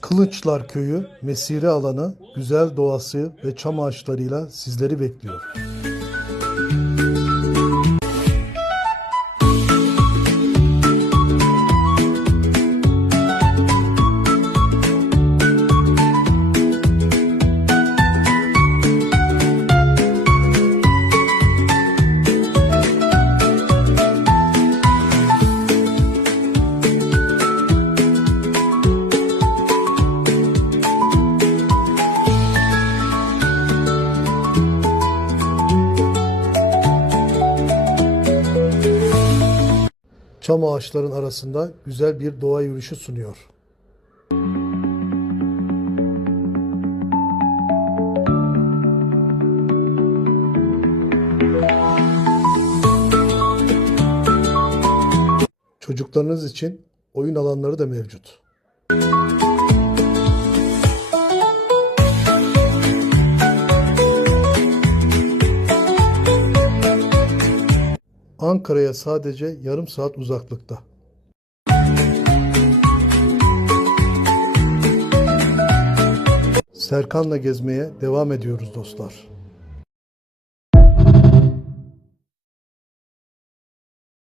Kılıçlar Köyü mesire alanı, güzel doğası ve çam ağaçlarıyla sizleri bekliyor. Çam ağaçların arasında güzel bir doğa yürüyüşü sunuyor. Çocuklarınız için oyun alanları da mevcut. Ankara'ya sadece yarım saat uzaklıkta. Serkan'la gezmeye devam ediyoruz dostlar.